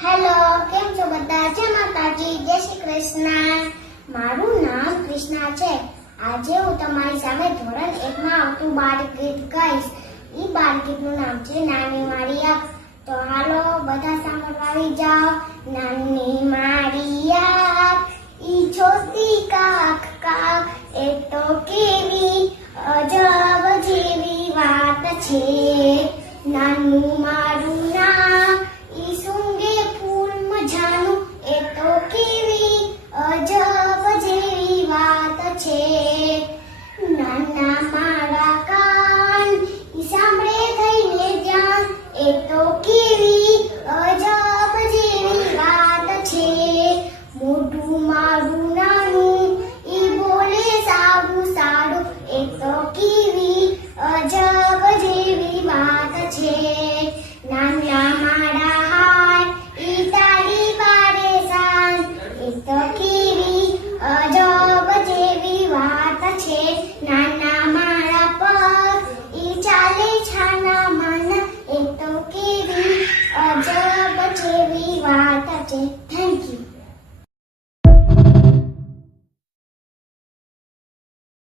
Hello, કેમ છો બધા? જય માતાજી, જય શ્રી કૃષ્ણ. મારું નામ કૃષ્ણા છે. આજે હું તમારી સામે ધોરણ 1 માં આવતું બાળગીત ગાઈશ. ઈ બાળગીતનું નામ છે નાની મારી આંખ. તો હાલો બધા સાંભળવા આવી જાઓ. નાની મારી આંખ, ઈ છોટી કાક કાક, એ તો કેવી અજબ જેવી વાત છે. નાનું મારું